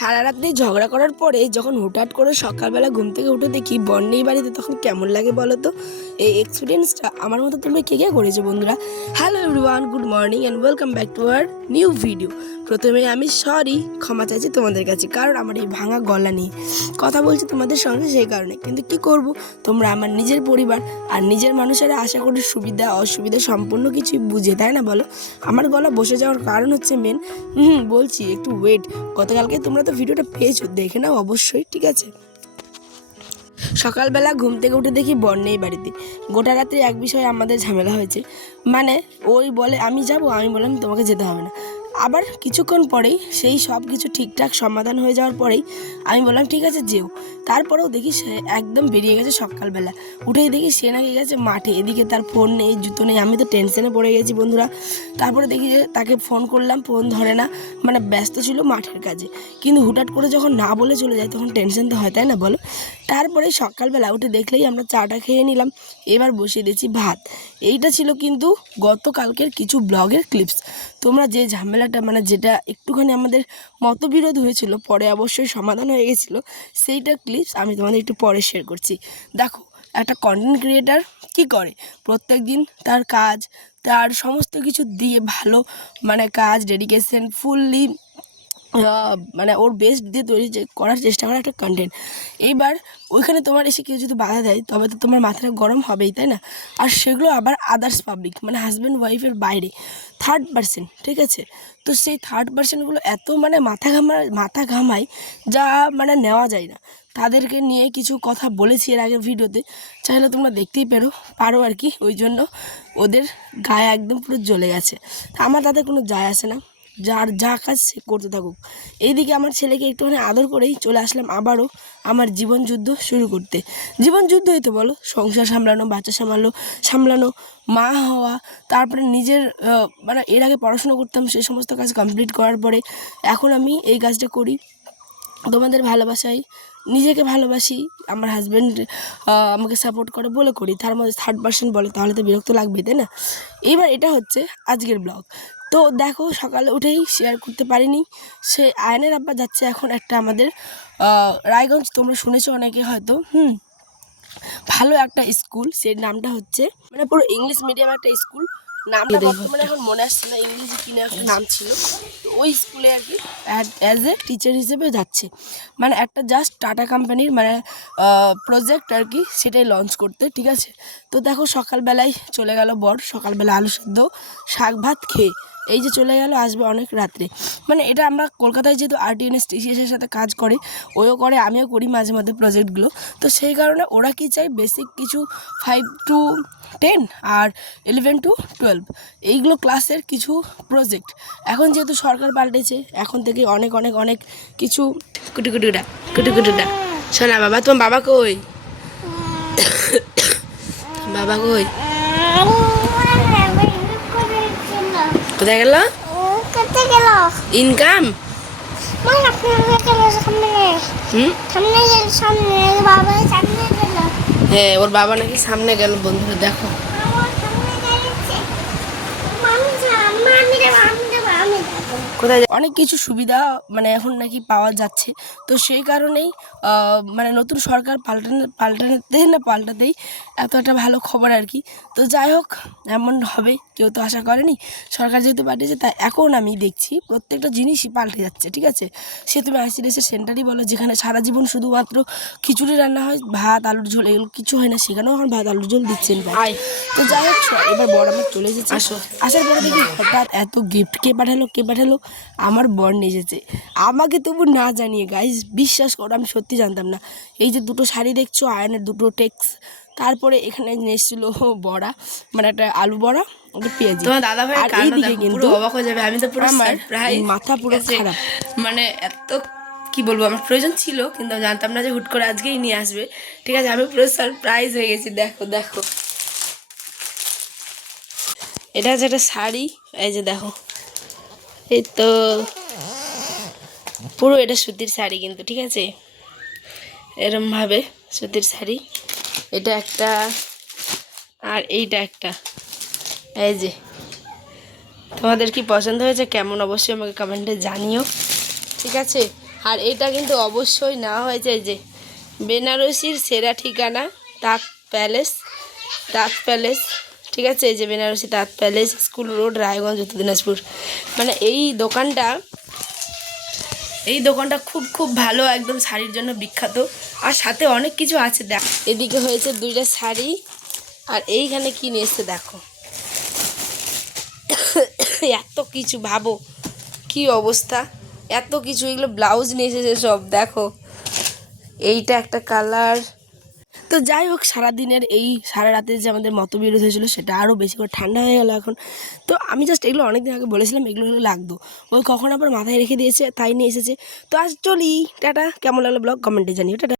সারা রাত দিয়ে ঝগড়া করার পরে যখন হুটহাট করে সকালবেলা ঘুম থেকে উঠে দেখি বর নেই বাড়িতে, তখন কেমন লাগে বলো তো? এই এক্সপিরিয়েন্সটা আমার মতো তোমরা কে কে করেছো বন্ধুরা? Hello everyone, good morning and welcome back to our new video. প্রথমে আমি ক্ষমা চাইছি তোমাদের কাছে, কারণ আমার এই ভাঙা গলা নিয়ে কথা বলছি তোমাদের সঙ্গে, সেই কারণে। কিন্তু কি করব, তোমরা আমার নিজের পরিবার আর নিজের মানুষেরা, আশা করি সুবিধা অসুবিধা সম্পূর্ণ কিছুই বুঝে, তাই না বলো? আমার গলা বসে যাওয়ার কারণ হচ্ছে মেন বলছি, একটু ওয়েট। গতকালকে তোমরা তো ভিডিওটা পেয়েছো, দেখে নাও অবশ্যই, ঠিক আছে? সকালবেলা ঘুম থেকে উঠে দেখি বর নেই বাড়িতে। গোটা রাত্রে এক বিষয়ে আমাদের ঝামেলা হয়েছে। মানে ওই বলে আমি যাব, আমি বললাম তোমাকে যেতে হবে না। আবার কিছুক্ষণ পরেই সেই সব কিছু ঠিকঠাক সমাধান হয়ে যাওয়ার পরেই আমি বললাম ঠিক আছে যেও। তারপরেও দেখি সে একদম বেরিয়ে গেছে সকালবেলা। উঠেই দেখি সে নাকি গেছে মাঠে, এদিকে তার ফোন নেই, জুতো নেই। আমি তো টেনশনে পড়ে গেছি বন্ধুরা। তারপরে দেখি যে তাকে ফোন করলাম, ফোন ধরে না, মানে ব্যস্ত ছিল মাঠের কাজে। কিন্তু হুটহাট করে যখন না বলে চলে যায় তখন টেনশন তো হয়, তাই না বলো? তারপরে সকালবেলা উঠে দেখলেই আমরা চাটা খেয়ে নিলাম। এবার বসিয়ে দিয়েছি ভাত। এইটা ছিল কিন্তু গতকালকের কিছু ব্লগের ক্লিপস। তোমরা যে ঝামেলাটা, মানে যেটা একটুখানি আমাদের মতবিরোধ হয়েছিল, পরে অবশ্যই সমাধান হয়ে গেছিলো, সেইটা ক্লিপস আমি তোমাদের একটু পরে শেয়ার করছি। দেখো, একটা কন্টেন্ট ক্রিয়েটার কি করে, প্রত্যেক দিন তার কাজ, তার সমস্ত কিছু দিয়ে ভালো, মানে কাজ, ডেডিকেশন ফুললি, মানে ওর বেস্ট দিয়ে তৈরি করার চেষ্টা করে একটা কন্টেন্ট। এইবার ওইখানে তোমার এসে কেউ যদি বাধা দেয়, তবে তো তোমার মাথাটা গরম হবেই, তাই না? আর সেগুলো আবার আদার্স পাবলিক, মানে হাজব্যান্ড ওয়াইফের বাইরে থার্ড পার্সন, ঠিক আছে? তো সেই থার্ড পার্সনগুলো এত মানে মাথা ঘামায়, যা মানে নেওয়া যায় না। তাদেরকে নিয়ে কিছু কথা বলেছি এর আগে ভিডিওতে, চাইলে তোমরা দেখতেই পারো আর কি। ওই জন্য ওদের গায়ে একদম পুরো জ্বলে গেছে। আমার তাতে কোনো যায় আসে না, যার যা কাজ সে করতে থাকুক। এইদিকে আমার ছেলেকে একটুখানি আদর করেই চলে আসলাম আবারও আমার জীবন যুদ্ধ শুরু করতে। জীবন যুদ্ধই তো বলো, সংসার সামলানো, বাচ্চা সামলানো, মা হওয়া, তারপরে নিজের মানে এর আগে পড়াশোনা করতাম, সেই সমস্ত কাজ কমপ্লিট করার পরে এখন আমি এই কাজটা করি তোমাদের ভালোবাসায়। নিজেকে ভালোবাসি, আমার হাজব্যান্ড আমাকে সাপোর্ট করে বলে করি, তার মধ্যে থার্ড পার্সন বলে, তাহলে তো বিরক্ত লাগবে, তাই না? এইবার এটা হচ্ছে আজকের ব্লগ। তো দেখো, সকালে উঠেই শেয়ার করতে পারিনি, সে আয়নের আব্বা যাচ্ছে এখন একটা আমাদের রায়গঞ্জ, তোমরা শুনেছো অনেকে হয়তো, ভালো একটা স্কুল, সেই নামটা হচ্ছে, মানে পুরো ইংলিশ মিডিয়াম একটা স্কুল। নামটা বর্তমানে এখন মনে আসছে না, ইংরেজি কিনে একটা নাম ছিল। তো ওই স্কুলে আর কি অ্যাজ এ টিচার হিসেবে যাচ্ছে, মানে একটা জাস্ট টাটা কোম্পানির মানে প্রজেক্ট আর কি, সেটাই লঞ্চ করতে, ঠিক আছে? তো দেখো, সকালবেলায় চলে গেল বর, সকালবেলা আলু সেদ্ধ শাক ভাত খেয়ে এই যে চলে গেল, আসবে অনেক রাত্রে। মানে এটা আমরা কলকাতায় যেহেতু RTNS TCS-এর সাথে কাজ করে, ওও করে, আমিও করি মাঝে মধ্যে প্রজেক্টগুলো। তো সেই কারণে ওরা কি চাই, বেসিক কিছু 5 to 10 আর 11 to 12 এইগুলো ক্লাসের কিছু প্রজেক্ট। এখন যেহেতু সরকার পাল্টেছে, এখন থেকে অনেক অনেক অনেক কিছু কুটুকুটুটা শোনা। বাবা, তোমার বাবা কই? বাবা কই? কোথায় গেল? ইনকাম হ্যাঁ, ওর বাবা নাকি সামনে গেল বন্ধুরা, দেখো। কোথায় অনেক কিছু সুবিধা মানে এখন নাকি পাওয়া যাচ্ছে। তো সেই কারণেই মানে নতুন সরকার পাল্টাতেই এত একটা ভালো খবর আর কি। তো যাই হোক, এমন হবে কেউ তো আশা করেনি। সরকার যেহেতু পাল্টেছে, তাই এখন আমি দেখছি প্রত্যেকটা জিনিসই পাল্টে যাচ্ছে, ঠিক আছে? সে তুমি আইসিডিএসের সেন্টারই বলো, যেখানে সারা জীবন শুধুমাত্র খিচুড়ি রান্না হয়, ভাত আলুর ঝোল এগুলো কিছু হয় না, সেখানেও এখন ভাত আলুর ঝোল দিচ্ছেন ভাই। তো যাই হোক, এবার বড় আমার চলে এসেছে। আসার পরে দেখি হঠাৎ এত গিফট কে পাঠালো, আমার বর নিয়ে এসেছে আমাকে, তবু না জানিয়ে। গাইজ বিশ্বাস করো, আমি সত্যি জানতাম না। এই যে দুটো শাড়ি দেখছো, আয়নের দুটো টেক্স, তারপরে এখানে এসেছিল বড়া, মানে একটা আলু বড়া, একটা পেঁয়াজি। আর এইদিকে কিন্তু অবাক হয়ে যাবে, আমি তো পুরো আমার মাথা পুরো খারাপ, মানে এত কি বলবো, আমার প্রয়োজন ছিল কিন্তু জানতাম না যে হুট করে আজকেই নিয়ে আসবে, ঠিক আছে? আমি পুরো সারপ্রাইজ হয়ে গেছি। দেখো এটা হচ্ছে একটা শাড়ি, এই যে দেখো, এই তো পুরো এটা সুতির শাড়ি কিন্তু, ঠিক আছে? এরমভাবে সুতির শাড়ি, এটা একটা আর এইটা একটা। এই যে, তোমাদের কি পছন্দ হয়েছে কেমন, অবশ্যই আমাকে কমেন্টে জানিও, ঠিক আছে? আর এটা কিন্তু অবশ্যই নেওয়া হয়েছে এই যে বেনারসির সেরা ঠিকানা তাজ প্যালেস, ঠিক আছে। এই যে বেনারসি তাজ প্যালেস, স্কুল রোড, রায়গঞ্জ, উত্তর দিনাজপুর। মানে এই দোকানটা খুব ভালো, একদম শাড়ির জন্য বিখ্যাত। আর সাথে অনেক কিছু আছে দেখ, এদিকে হয়েছে 2টা শাড়ি, আর এইখানে কি নিয়ে এসছে দেখো, এত কিছু, ভাবো কি অবস্থা, এত কিছু। এগুলো ব্লাউজ নিয়ে এসেছে সব, দেখো এইটা একটা কালার। তো যাই হোক, সারাদিনের এই সারা রাতের যে আমাদের মতবিরোধ হয়েছিল সেটা আরও বেশি করে ঠান্ডা হয়ে গেল এখন। তো আমি জাস্ট এগুলো অনেকদিন আগে বলেছিলাম এগুলো লাগতো, ওই কখন আবার মাথায় রেখে দিয়েছে তাই নিয়ে এসেছে। তো আজ চলি, টাটা। কেমন লাগলো ব্লগ কমেন্টে জানিও, টাটা।